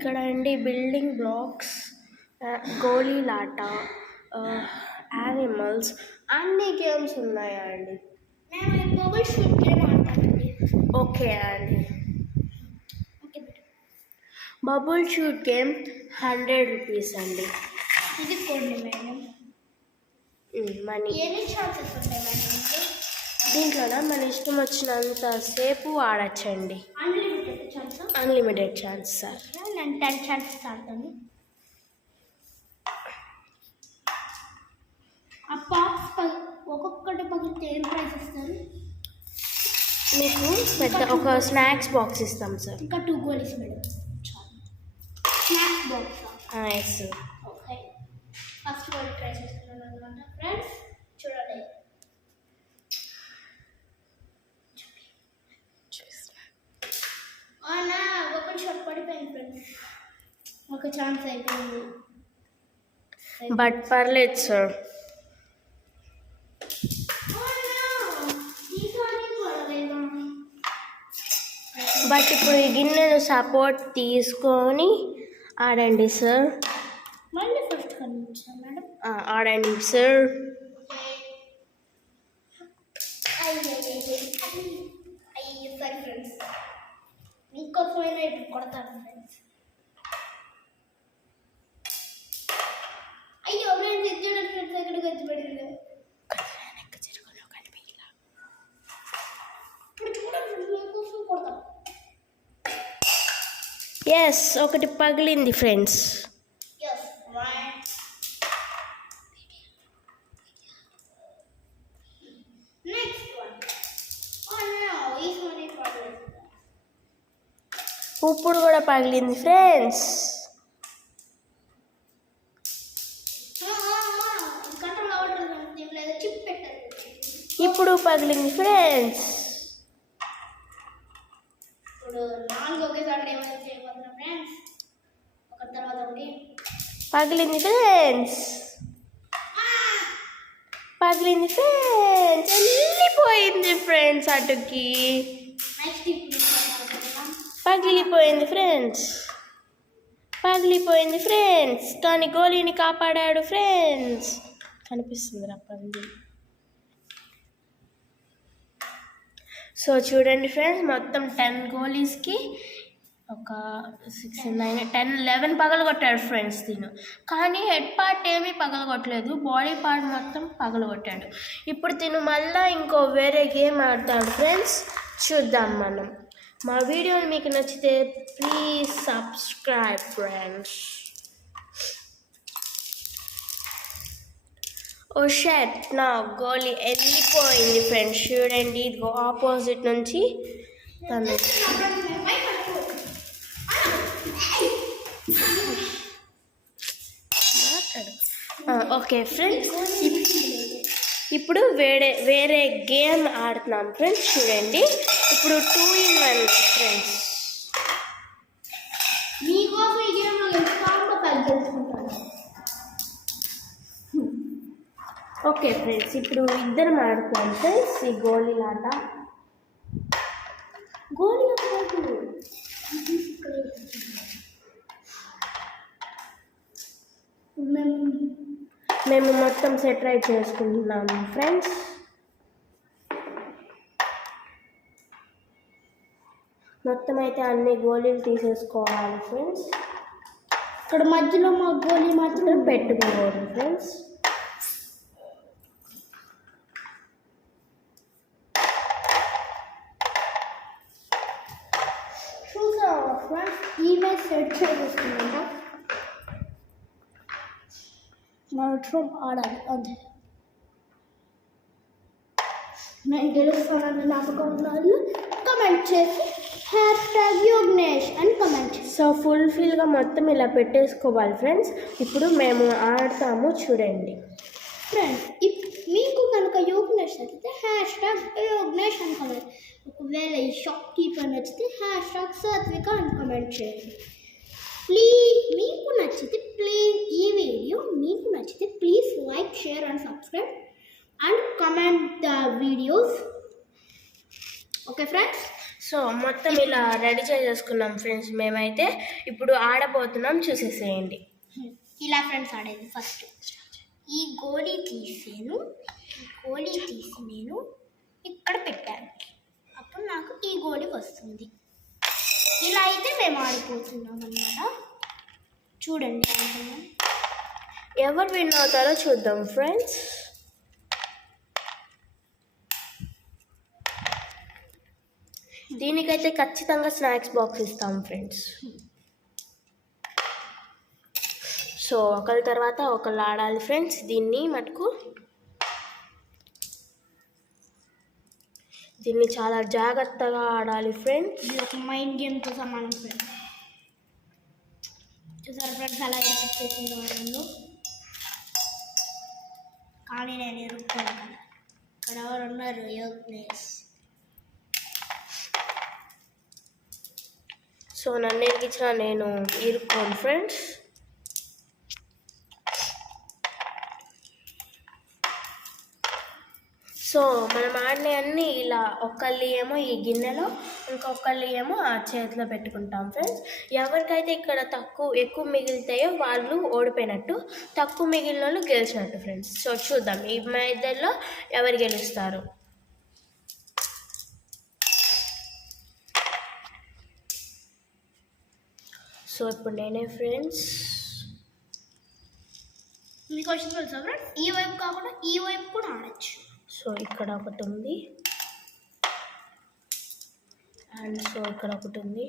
ఇక్కడ అండి building blocks, గోళీలాట, యానిమల్స్ అన్ని గేమ్స్ ఉన్నాయా అండి? బబుల్ షూట్ గేమ్ ఆడతానండి. ఓకే అండి. బబుల్ షూట్ గేమ్ 100 రూపీస్ అండి. ఇది కోండి మేడం. మనీ ఎన్ని ఛాన్సెస్ ఉంటాయి మేడం? దీంట్లోనా మన ఇష్టం వచ్చినంత సేపు ఆడచ్చండి. Unlimited chance? Unlimited chance sir. నేను 10 ఛాన్సెస్ ఆడతాను. ఆ పాప్స్ ఒక్కొక్కటి పగిలితే ఏం ప్రైజ్ ఇస్తారు? మీకు పెద్ద ఒక స్నాక్స్ బాక్స్ ఇస్తాం సార్. ఇంకా 2 గోలీస్ madam. Snacks box? Yes sir. Okay, first గోలీ ట్రై చేస్తున్నాను అనమాట. ఫ్రెండ్స్ చూడండి. ఒక షాట్ పడిపోయింది ఫ్రెండ్స్. ఒక ఛాన్స్ అయిపోయింది. బట్ పర్లేదు సార్. బట్ ఇప్పుడు ఈ గిన్నెను సపోర్ట్ తీసుకొని ఆడండి సార్. మళ్ళీ ఫస్ట్ కనిపించాను మేడం. ఆడండి సార్. అయ్యో సరే ఫ్రెండ్స్, మీకోసమైనా ఇప్పుడు కొడతాను ఫ్రెండ్స్. అయ్యో ఫ్రెండ్స్, ఇద్దరు ఫ్రెండ్స్ ఎక్కడికి వచ్చి పడింది. ఇప్పుడు చూడండి ఫ్రెండ్స్, మీకోసం కొడతాం. ఎస్, ఒకటి పగిలింది ఫ్రెండ్స్. ఇప్పుడు కూడా పగిలింది ఫ్రెండ్స్. ఇప్పుడు పగిలింది ఫ్రెండ్స్. ఇప్పుడు 4 ఒకేసారి ఏమైనా చేయబోతున్నా ఫ్రెండ్స్. ఒక తర్వాత ఒకటి పగిలింది ఫ్రెండ్స్. పగిలింది ఫ్రెండ్స్. వెళ్ళిపోయింది ఫ్రెండ్స్ అటుకి. పగిలిపోయింది ఫ్రెండ్స్. పగిలిపోయింది ఫ్రెండ్స్. కానీ గోళీని కాపాడాడు ఫ్రెండ్స్. కనిపిస్తుంది రా పంది. సో చూడండి ఫ్రెండ్స్, మొత్తం 10 గోళీస్కి ఒక 6, 9, 10, 11 పగలగొట్టాడు ఫ్రెండ్స్ తిను. కానీ హెడ్ పార్ట్ ఏమీ పగలగొట్టలేదు, బాడీ పార్ట్ మొత్తం పగలగొట్టాడు. ఇప్పుడు తిను మళ్ళీ ఇంకో వేరే గేమ్ ఆడతాడు ఫ్రెండ్స్. చూద్దాం మనం. మా వీడియోలు మీకు నచ్చితే please subscribe friends. Oh shut, నా గోలీ వెళ్ళిపోయింది ఫ్రెండ్స్. చూడండి, ఇది ఆపోజిట్ నుంచి తను. ఓకే ఫ్రెండ్స్, ఇప్పుడు వేరే గేమ్ ఆడుతున్నాం ఫ్రెండ్స్. చూడండి, ఇప్పుడు 2 in 1 ఫ్రెండ్స్. మీకోసం ఈ గేమ్ తెలుసుకుంటాను. ఓకే ఫ్రెండ్స్, ఇప్పుడు ఇద్దరం ఆడుకోవాలి ఫ్రెండ్స్ ఈ గోళీలాట. గోళీ మేము మొత్తం సెట్ రైట్ చేసుకుంటున్నాము ఫ్రెండ్స్. మొత్తం అయితే అన్ని గోళీలు తీసేసుకోవాలి ఫ్రెండ్స్. ఇక్కడ మధ్యలో మా గోళీ మాత్రం పెట్టుకోవాలి ఫ్రెండ్స్. చూసావా ఫ్రెండ్స్, ఈమె సెట్ చేసేస్తుందంట. మనం ఆడాలి అంతే. నేను గెలుస్తానని నమ్మకం ఉన్న వాళ్ళు కమెంట్ చేసి #యోగ్నేష్ అని కమెంట్ చేసి. సో ఫుల్ఫిల్గా మొత్తం ఇలా పెట్టేసుకోవాలి ఫ్రెండ్స్. ఇప్పుడు మేము ఆడతాము చూడండి ఫ్రెండ్స్. మీకు కనుక యోగ్నేష్ నచ్చితే #యోగ్నేష్ అని కమెంట్. ఒకవేళ ఈ షాప్ కీపర్ నచ్చితే #సాత్విక అని కమెంట్ చేయండి. మీకు నచ్చితే ఈ వీడియో మీకు నచ్చితే please like, share and subscribe and comment the videos. Okay friends. So మొత్తం ఇలా రెడీ చేసేసుకున్నాం ఫ్రెండ్స్ మేమైతే. ఇప్పుడు ఆడబోతున్నాం, చూసేసేయండి. ఇలా ఫ్రెండ్స్ ఆడేది. ఫస్ట్ ఈ గోళీ తీసి నేను ఇక్కడ పెట్టాను. అప్పుడు నాకు ఈ గోళీ వస్తుంది. ఇలా అయితే మేము ఆడిపోతున్నాం అన్నమాట. చూడండి ఆడుతున్నాం. ఎవరు విన్ అవుతారో చూద్దాం ఫ్రెండ్స్. దీనికైతే ఖచ్చితంగా స్నాక్స్ బాక్స్ ఇస్తాం ఫ్రెండ్స్. సో ఒకరి తర్వాత ఒకళ్ళు ఆడాలి ఫ్రెండ్స్. దీన్ని మటుకు దీన్ని చాలా జాగ్రత్తగా ఆడాలి ఫ్రెండ్స్. ఇది ఒక మైండ్ గేమ్తో సమానం ఫ్రెండ్స్. చూసారు ఫ్రెండ్స్ అలా చేసింది వాళ్ళు. కానీ నేను ఇరుక్కోను కదా. ఇక్కడ ఎవరు ఉన్నారు? యోగ్నేష్. సో నన్ను ఎరిగించిన నేను ఇరుక్కోను ఫ్రెండ్స్. సో మనం ఆడినవన్నీ ఇలా ఒకళ్ళు ఏమో ఈ గిన్నెలో, ఇంకొకళ్ళు ఏమో ఆ చేతిలో పెట్టుకుంటాం ఫ్రెండ్స్. ఎవరికైతే ఇక్కడ ఎక్కువ మిగులుతాయో వాళ్ళు ఓడిపోయినట్టు, తక్కువ మిగిలిన వాళ్ళు గెలిచినట్టు ఫ్రెండ్స్. సో చూద్దాం ఈ మా ఇద్దరిలో ఎవరు గెలుస్తారు. సో ఇప్పుడు నేనే ఫ్రెండ్స్. మీకు క్వశ్చన్ తెలుసా ఫ్రెండ్స్? ఈ వైపు కాకుండా ఈ వైపు కూడా ఆడచ్చు. సో ఇక్కడ ఒకటి ఉంది, అండ్ సో ఇక్కడ ఒకటి ఉంది.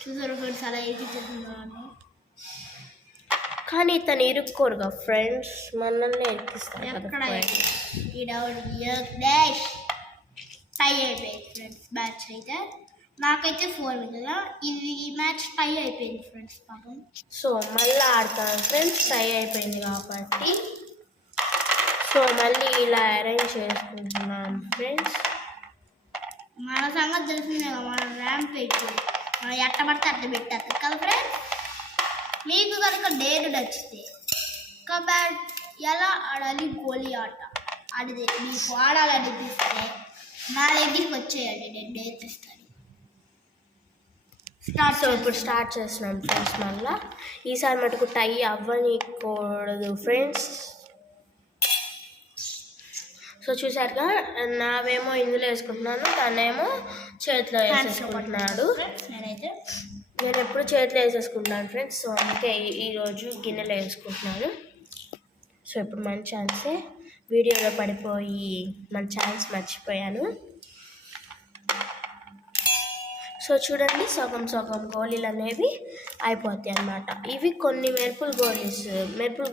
చూసారు ఫ్రెండ్స్ అలా ఎక్కించేస్తున్నాను. కానీ తను ఇరుక్కోరుగా ఫ్రెండ్స్, మనల్ని ఎక్కిస్తారు ఎక్కడ కదా. టై అయిపోయింది ఫ్రెండ్స్ మ్యాచ్ అయితే. నాకైతే 4 కదా. ఇది ఈ మ్యాచ్ టై అయిపోయింది ఫ్రెండ్స్ పాపం. సో మళ్ళీ ఆడతాను ఫ్రెండ్స్, టై అయిపోయింది కాబట్టి. సో మళ్ళీ ఇలా అరేంజ్ చేసుకుంటున్నాం ఫ్రెండ్స్. మన సంగతి తెలిసిందే, మన ర్యాంప్ పెట్టి మనం ఎట్టబడితే అట్ట పెట్టేస్తాం కదా ఫ్రెండ్స్. మీకు కనుక డేట్ నచ్చితే కబాడ్ ఎలా ఆడాలి గోళీ ఆట ఆడితే మీకు ఆడాలనిపిస్తే నా దగ్గరికి వచ్చేయండి, నేను నేర్పిస్తాను. సో ఇప్పుడు స్టార్ట్ చేస్తున్నాం ఫ్రెండ్స్. మళ్ళీ ఈసారి మటుకు టై అవ్వనికూడదు ఫ్రెండ్స్. సో చూసారుగా, నావేమో ఇందులో వేసుకుంటున్నాను, తనేమో చేతిలో వేసేసుకుంటున్నాడు. నేను ఎప్పుడు చేతిలో వేసేసుకుంటున్నాను ఫ్రెండ్స్. సో అందుకే ఈరోజు గిన్నెలో వేసుకుంటున్నాను. సో ఇప్పుడు మన ఛాన్సే. వీడియోలో పడిపోయి మన ఛాన్స్ మర్చిపోయాను. సో చూడండి, సగం సగం గోళీలు అనేవి అయిపోతాయి అన్నమాట. ఇవి కొన్ని మెరుపుల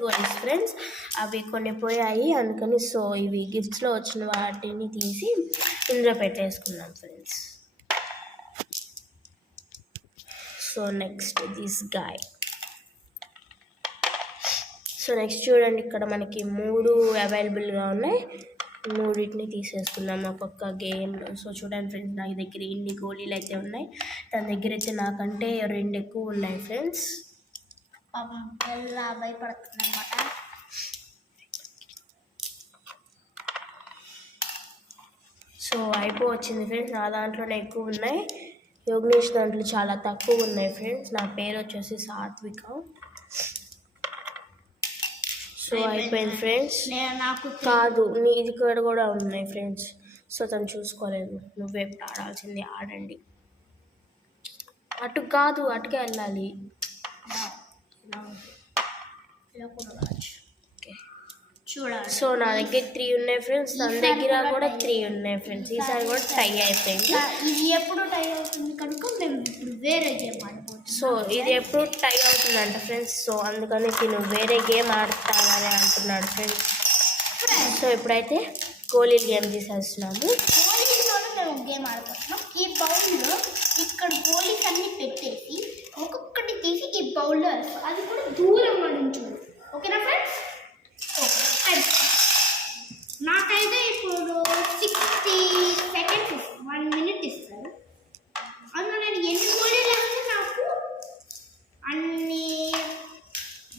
గోళీస్ ఫ్రెండ్స్. అవి కొన్ని పోయాయి అందుకని. సో ఇవి గిఫ్ట్స్లో వచ్చిన వాటిని తీసి ఇందులో పెట్టేసుకున్నాం friends. So next this guy. So next చూడండి, ఇక్కడ మనకి 3 అవైలబుల్గా ఉన్నాయి. 3 తీసేసుకున్నాం ఒక్కొక్క గేమ్. సో చూడండి ఫ్రెండ్స్, నా దగ్గర ఇన్ని గోళీలు అయితే ఉన్నాయి, తన దగ్గర అయితే నాకంటే 2 ఎక్కువ ఉన్నాయి ఫ్రెండ్స్. పాపం ఎలా భయపడుతుంది అనమాట. సో అయిపోవచ్చింది ఫ్రెండ్స్. నా దాంట్లోనే ఎక్కువ ఉన్నాయి, యోగ్నేష్ దాంట్లో చాలా తక్కువ ఉన్నాయి ఫ్రెండ్స్. నా పేరు వచ్చేసి సాత్విక. సో అయిపోయింది ఫ్రెండ్స్. నాకు కాదు, ఇది కూడా ఉన్నాయి ఫ్రెండ్స్. సో తను చూసుకోలేదు. నువ్వే ఆడాల్సింది, ఆడండి. అటు కాదు, అటుకే వెళ్ళాలి. ఓకే చూడాలి. సో నా దగ్గర 3 ఉన్నాయి ఫ్రెండ్స్, తన దగ్గర కూడా 3 ఉన్నాయి ఫ్రెండ్స్. ఈసారి కూడా టై అయిపోయింది. ఇది ఎప్పుడు టై అవుతుంది కనుక మేము ఇప్పుడు వేరే గేమ్ ఆడిపోతాం. సో ఇది ఎప్పుడు టై అవుతుందంట ఫ్రెండ్స్. సో అందుకని తిను వేరే గేమ్ ఆడతానని అంటున్నాడు ఫ్రెండ్స్. సో ఇప్పుడైతే గోళీలు గేమ్ తీసేస్తున్నాము. గోళీలోనే మేము గేమ్ ఆడుకుంటున్నాం. ఈ బౌల్లో ఇక్కడ గోళీస్ అన్ని పెట్టేసి ఒక్కొక్కటి తీసి ఈ బౌల్లో వేస్తాం. అది కూడా దూరం ఆడించాలి. ఓకేనా ఫ్రెండ్స్? నాకైతే ఇప్పుడు 60 సెకండ్స్ 1 మినిట్ ఇస్తారు. అందులో నేను ఎన్ని గోళీలు వేస్తే నాకు అన్ని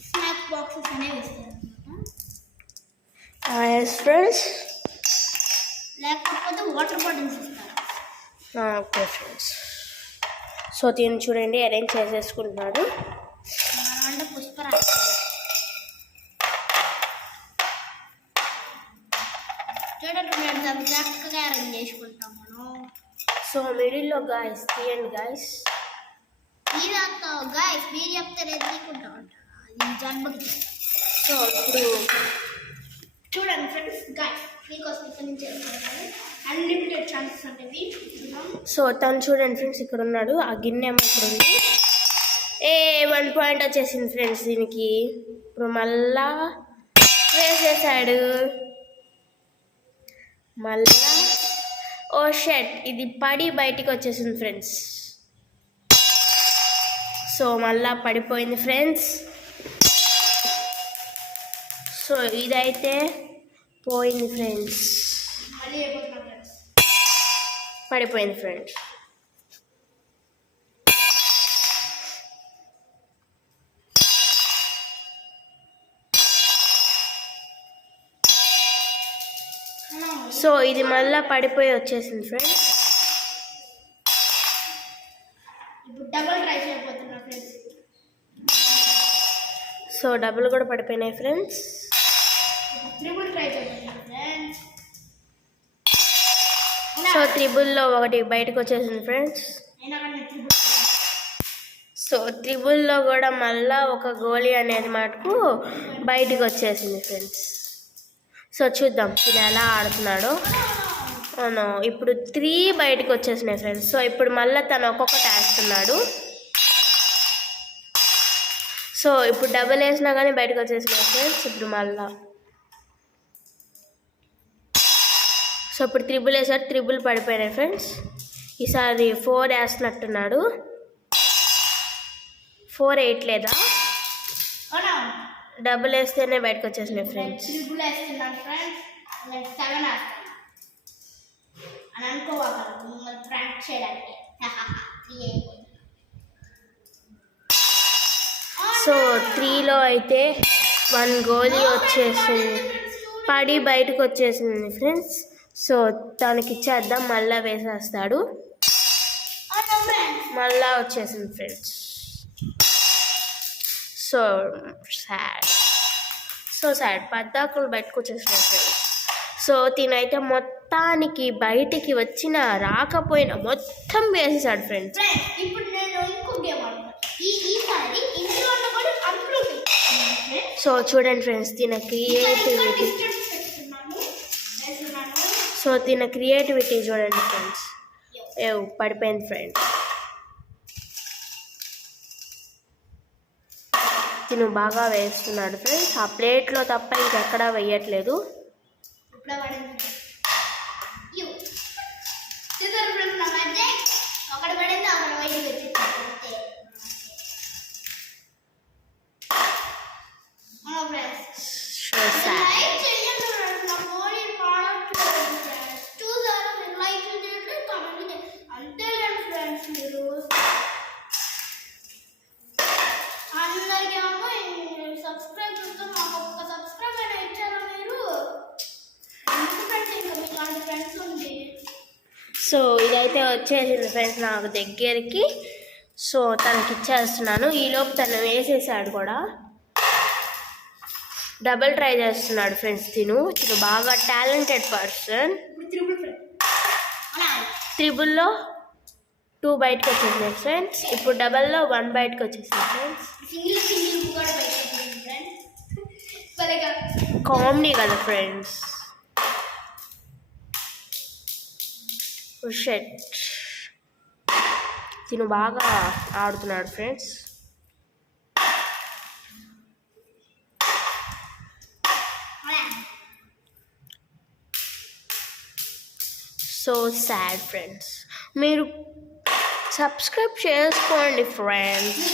స్నాక్స్ బాక్సెస్ అనేవి ఇస్తారు అనమాట. ఫ్రెండ్స్, లేకపోతే వాటర్ బాటిల్స్ ఇస్తారు. Okay friends. సో దీన్ని చూడండి అరేంజ్ చేసేసుకుంటున్నాడు. అంటే పుష్పరాజు చూడండి ఫ్రెండ్స్, అవి చక్కగా అరేంజ్ చేసుకుంటాం మనం. సో మిడిల్లో గాయస్ తీయండి గాయస్. మీరంతా గాయస్ మీరు చెప్తే నేను తీసుకుంటాం అది జన్మకి. సో ఇప్పుడు చూడండి ఫ్రెండ్స్, గాయస్ మీకోసం ఇక్కడ నుంచి అన్లిమిటెడ్ ఛాన్సెస్ అనేవి. సో తను చూడండి ఫ్రెండ్స్ ఇక్కడ ఉన్నాడు. ఆ గిన్నె ఏమో ఇక్కడ ఉంది. 1 పాయింట్ వచ్చేసింది ఫ్రెండ్స్ దీనికి. ఇప్పుడు మళ్ళా వేసేసాడు. మళ్ళా ఓ షెట్, ఇది పడి బయటికి వచ్చేసింది ఫ్రెండ్స్. సో మళ్ళా పడిపోయింది ఫ్రెండ్స్. సో ఇదైతే పోయింది ఫ్రెండ్స్, మళ్ళీ అయిపోతున్నాం ఫ్రెండ్స్. పడిపోయింది ఫ్రెండ్స్. సో ఇది మళ్ళా పడిపోయి వచ్చేసింది ఫ్రెండ్స్. ఇప్పుడు డబుల్ ట్రై చేయబోతున్నా ఫ్రెండ్స్. సో డబ్బులు కూడా పడిపోయినాయి ఫ్రెండ్స్. ట్రిపుల్ ట్రై చేయబోతున్నా ఫ్రెండ్స్. సో త్రిబుల్లో ఒకటి బయటకు వచ్చేసింది ఫ్రెండ్స్. సో త్రిబుల్లో కూడా మళ్ళా ఒక గోళీ అనేది మటుకు బయటకు వచ్చేసింది ఫ్రెండ్స్. సో చూద్దాం ఇలా ఎలా ఆడుతున్నాడో. అవును, ఇప్పుడు 3 బయటకు వచ్చేసినాయి ఫ్రెండ్స్. సో ఇప్పుడు మళ్ళీ తను ఒక్కొక్కటి వేస్తున్నాడు. సో ఇప్పుడు డబుల్ వేసినా కానీ బయటకు వచ్చేసినాయి ఫ్రెండ్స్. ఇప్పుడు మళ్ళా సో ఇప్పుడు త్రిబుల్ వేసారు, త్రిబుల్ పడిపోయినాయి ఫ్రెండ్స్. ఈసారి 4 వేస్తున్నట్టున్నాడు. 4 వేయట్లేదా? డబుల్ వేస్తేనే బయటకు వచ్చేసినాయి ఫ్రెండ్స్. ట్రిపుల్ వేస్తున్నాను ఫ్రెండ్స్. నేను 7 వేస్తాను అని అనుకోవాలి మిమ్మల్ని ప్రాంక్ చేయడానికి. సో 3లో అయితే 1 గోలీ వచ్చేసింది, పడి బయటకు వచ్చేసింది ఫ్రెండ్స్. సో తనకి ఇచ్చేద్దాం, మళ్ళా వేసేస్తాడు. మళ్ళా వచ్చేసింది ఫ్రెండ్స్. సో సాడ్ పద్దాకులు బయటకు వచ్చేసినాయి ఫ్రెండ్స్. సో తినైతే మొత్తానికి బయటికి వచ్చిన రాకపోయినా మొత్తం వేసేసాడు ఫ్రెండ్స్. ఇప్పుడు నేను ఇంకో గేమ్ ఆడుతున్నాను. ఈసారి ఇంట్లో కూడా అందులో సో చూడండి ఫ్రెండ్స్ తిన క్రియేటివిటీ. సో తిన క్రియేటివిటీ చూడండి ఫ్రెండ్స్. పడిపోయింది ఫ్రెండ్స్. తిను బాగా వేస్తున్నాడు ఫ్రెండ్స్. ఆ ప్లేట్లో తప్ప ఇంకెక్కడా వేయట్లేదు. సో ఇదైతే వచ్చేసింది ఫ్రెండ్స్ నాకు దగ్గరికి. సో తనకి ఇచ్చేస్తున్నాను. ఈలోపు తను వేసేసాడు కూడా. డబుల్ ట్రై చేస్తున్నాడు ఫ్రెండ్స్. తిను బాగా టాలెంటెడ్ పర్సన్. త్రిబుల్లో 2 బయటకు వచ్చేసినాయి ఫ్రెండ్స్. ఇప్పుడు డబల్లో 1 బయటకు వచ్చేసింది ఫ్రెండ్స్. కామెడీ కదా ఫ్రెండ్స్. షెట్ తిను బాగా ఆడుతున్నాడు ఫ్రెండ్స్. So sad friends. మీరు సబ్స్క్రైబ్ చేసుకోండి ఫ్రెండ్స్.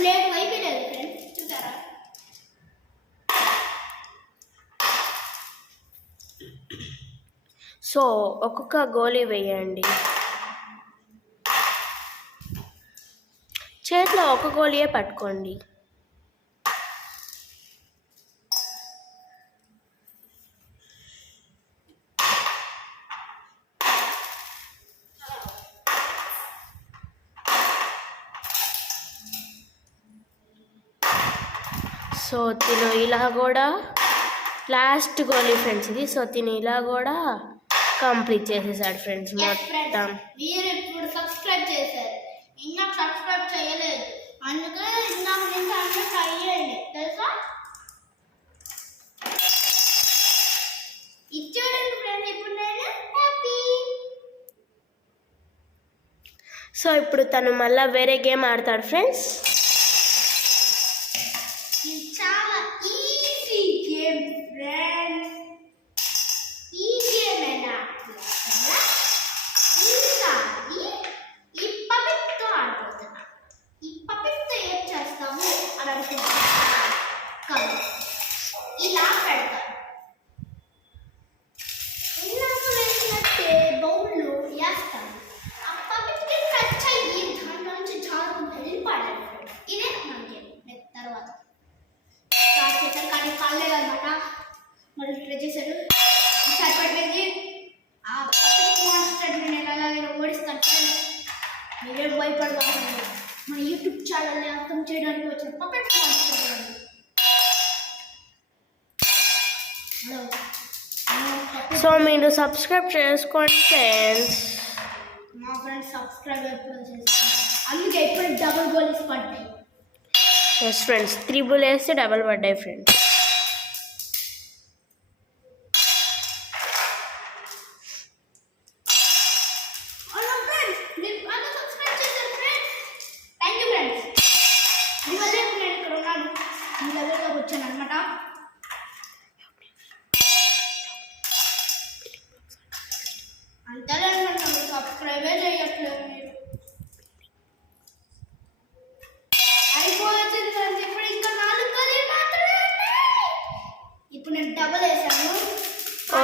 ప్లేట్ వైపోలేదు ఫ్రెండ్స్, చూసారా? సో ఒక్కొక్క గోలీ వేయండి. చేతిలో ఒక గోలీయే పట్టుకోండి. సో తిను ఇలా కూడా లాస్ట్ గోలీ ఫ్రెండ్స్ ఇది. సో తిను ఇలా కూడా కంప్లీట్ చేసేసాడు ఫ్రెండ్స్ మొత్తం. మీరు ఇప్పుడు సబ్స్క్రైబ్ చేశారు, ఇంకా సబ్స్క్రైబ్ చేయలేదు, అందుకని ఇందాక నుంచి అన్నీ ట్రై చేయండి తెలుసా. ఇచ్చాడండి ఫ్రెండ్స్, ఇప్పుడు నేను హ్యాపీ. సో ఇప్పుడు తను మళ్ళీ వేరే గేమ్ ఆడతాడు ఫ్రెండ్స్. ఇది చాలా ఈజీ గేమ్ ఫ్రెండ్స్. ఈ గేమ్ ఎలా ఆడుతున్నా ఈసారి ఈ పపెట్తో ఆడుతున్నా. ఈ పపెట్తో ఏం చేస్తాము అని అనుకుంటున్నాను కాదు, ఇలా పెడతాను. ఇందాక వేసినట్టే బౌల్లో వేస్తాను. ఆ పపెట్కి టచ్ అయ్యి దాంట్లో నుంచి జారుకుంటే వెళ్ళిపోయాలి. ఇదే మన గేమ్. తర్వాత స్టార్ట్ చేశారు కానీ కాలేదన్నమాట. మరి ట్రై చేశారు, ఈసారి పడిపోయింది. ఆ పపెట్ మాన్స్టర్ నేను ఎలాగైనా ఓడిస్తాను ఫ్రెండ్స్. మీరేం భయపడకండి, మన యూట్యూబ్ ఛానల్ని అర్థం చేయడానికి వచ్చిన పపెట్ మాన్స్టర్ అండి. సో మీరు సబ్స్క్రైబ్ చేసుకోండి ఫ్రెండ్స్. మా ఫ్రెండ్స్ సబ్స్క్రైబ్ ఎప్పుడు చేస్తారు, అందుకే ఇప్పుడు డబుల్ గోల్స్ పడ్డాయి. ఎస్ ఫ్రెండ్స్, 3 వేస్తే డబల్ పడ్డాయి ఫ్రెండ్స్. సబ్స్క్రైబే చేయట్లేదు మీరు. అయిపోయింది ఫ్రెండ్స్, ఇప్పుడు ఇంకా 4 గోళీలు మాత్రమే ఉన్నాయి. ఇప్పుడు నేను డబల్ వేసాను. ఆ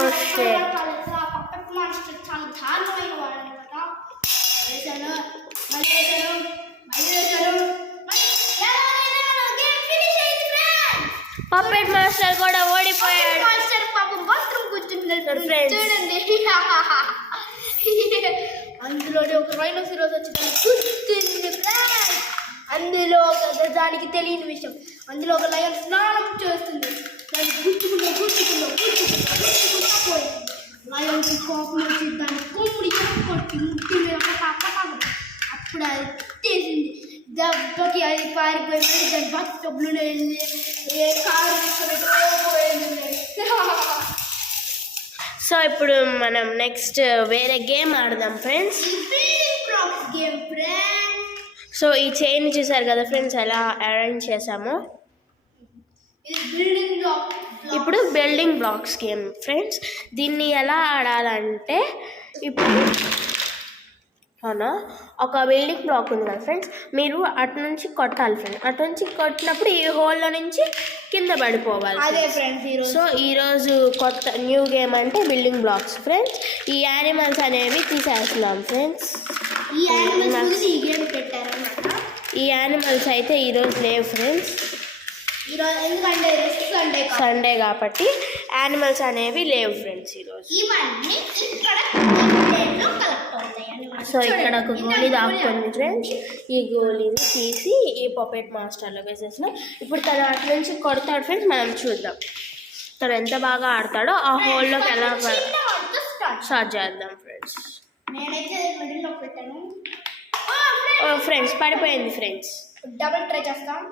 పక్కకు మాస్టర్ చాలా దారుణమైన వాడు అనమాట. వేసాను, మళ్ళీ వేసాను, మళ్ళీ వేసాను. పప్పెట్ మాస్టర్ కూడా ఓడిపోయాడు. మాస్టర్ పాపం బాత్రూమ్ కూర్చుంటున్నారు చూడండి. అందులోనే ఒక రైనోసిరోస్ వచ్చి కూర్చుంది. అందులో దానికి తెలియని విషయం, అందులో ఒక లయన్ స్నానం చేస్తుంది. దాన్ని గుర్తుకుంటూ పోయింది. లయన్కి కోపం వచ్చి దాన్ని కొమ్ముడి కొట్టి ముట్టి మీద అప్పుడు అది తీసింది. దెబ్బకి అది పారిపోయి మళ్ళీ దాని బస్ డబ్బులు వెళ్ళి ఏ కారు పోయింది. సో ఇప్పుడు మనం నెక్స్ట్ వేరే గేమ్ ఆడదాం ఫ్రెండ్స్. Game friends. సో ఈ చైన్ చూసారు కదా ఫ్రెండ్స్, ఎలా అరేంజ్ చేసాము. ఇప్పుడు బిల్డింగ్ బ్లాక్స్ గేమ్ ఫ్రెండ్స్. దీన్ని ఎలా ఆడాలంటే, ఇప్పుడు అవునా ఒక బిల్డింగ్ బ్లాక్ ఉంది కదా ఫ్రెండ్స్, మీరు అటు నుంచి కొట్టాలి ఫ్రెండ్స్. అటు నుంచి కొట్టినప్పుడు ఈ హోల్లో నుంచి కింద పడిపోవాలి. అదే ఫ్రెండ్స్. సో ఈరోజు కొత్త న్యూ గేమ్ అంటే బిల్డింగ్ బ్లాక్స్ ఫ్రెండ్స్. ఈ యానిమల్స్ అనేవి తీసేస్తున్నాం ఫ్రెండ్స్. ఈ యానిమల్స్ అయితే ఈరోజు లేవు ఫ్రెండ్స్, ఎందుకంటే సండే కాబట్టి యానిమల్స్ అనేవి లేవు ఫ్రెండ్స్ ఈరోజు. సో ఇక్కడ ఒక గోళీ దాక్కుంది ఫ్రెండ్స్. ఈ గోళీని తీసి ఈ పపెట్ మాస్టర్లో వేసేసిన. ఇప్పుడు తను అటు నుంచి కొడతాడు ఫ్రెండ్స్, మనం చూద్దాం తను ఎంత బాగా ఆడతాడో. ఆ హోల్లోకి ఎలా స్టార్ట్ చేద్దాం ఫ్రెండ్స్. ఫ్రెండ్స్ పడిపోయింది ఫ్రెండ్స్. డబుల్ ట్రై చేస్తాం.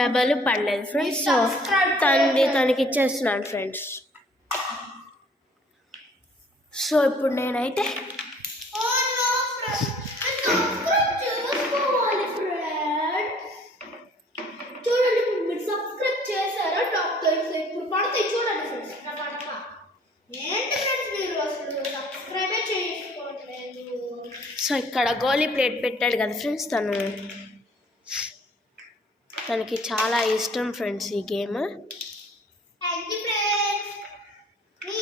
డబల్ పడలేదు ఫ్రెండ్స్. సో తనకి ఇచ్చేస్తున్నాను ఫ్రెండ్స్. సో ఇప్పుడు నేనైతే చూడండి, మీరు సబ్స్క్రైబ్ చేశారా డాక్టర్స్? ఇప్పుడు పడితే చూడండి ఫ్రెండ్స్. ఏంటి ఫ్రెండ్స్ మీరు అసలు సబ్స్క్రైబే చేసుకోవట్లేదు. సో ఇక్కడ గోలీ ప్లేట్ పెట్టాడు కదా ఫ్రెండ్స్, తనకి చాలా ఇష్టం ఫ్రెండ్స్ ఈ game. Thank you friends. Me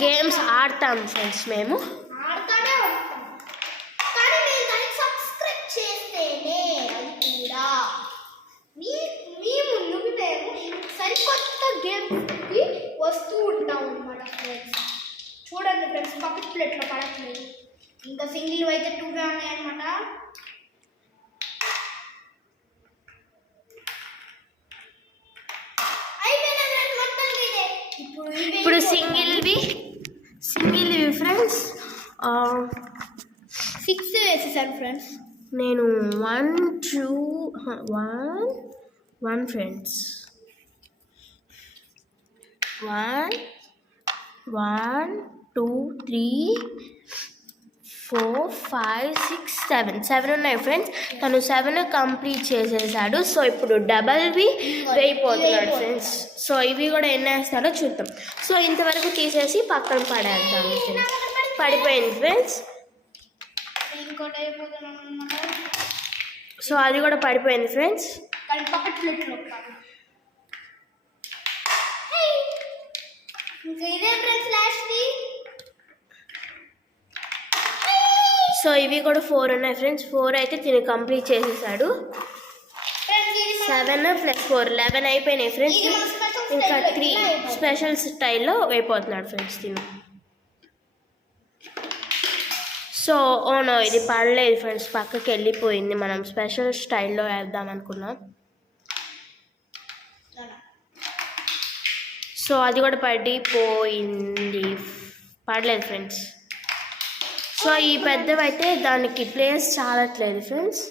games ఆడతాం ఫ్రెండ్స్ మేము. ఆడుతూనే ఉంటాం. కానీ మీరు దానికి సబ్స్క్రైబ్ చేస్తేనే అది కూడా మీ ముందుకు మేము సరికొత్త గేమ్స్కి వస్తూ ఉంటాం అన్నమాట ఫ్రెండ్స్. చూడండి ఫ్రెండ్స్, పక్కన ప్లేట్లో పడట్లేదు. ఇంకా సింగిల్ అయితే 2 ఉన్నాయన్నమాట. ఇప్పుడు సింగిల్వి ఫ్రెండ్స్ 6 వేసేసాను ఫ్రెండ్స్. నేను 1 ఫ్రెండ్స్ 1 2 3 4 5 6 7 ఉన్నాయి ఫ్రెండ్స్. తను 7 కంప్లీట్ చేసేసాడు. సో ఇప్పుడు డబల్వి వేయిపోతున్నాడు ఫ్రెండ్స్. సో ఇవి కూడా ఎన్ని వేస్తాడో చూద్దాం. సో ఇంతవరకు తీసేసి పక్కన పడేద్దాం ఫ్రెండ్స్. పడిపోయింది ఫ్రెండ్స్. ఇంకోటి అయిపోతున్నాను అన్నమాట. సో అది కూడా పడిపోయింది ఫ్రెండ్స్. కానీ పక్కన ప్లేట్లో ఇంకా ఇదే ఫ్రెండ్స్ లాస్ట్ది. సో ఇవి కూడా 4 ఉన్నాయి ఫ్రెండ్స్. 4 అయితే తిని కంప్లీట్ చేసేసాడు. 7 + 4 11 అయిపోయినాయి ఫ్రెండ్స్. ఇంకా 3 స్పెషల్ స్టైల్లో అయిపోతున్నాడు ఫ్రెండ్స్ తిని. సో ఓనో ఇది పడలేదు ఫ్రెండ్స్, పక్కకి వెళ్ళిపోయింది. మనం స్పెషల్ స్టైల్లో వేద్దాం అనుకున్నాం. సో అది కూడా పడిపోయింది, పడలేదు ఫ్రెండ్స్. సో ఈ పెద్దవైతే దానికి ప్లేస్ చాలట్లేదు ఫ్రెండ్స్.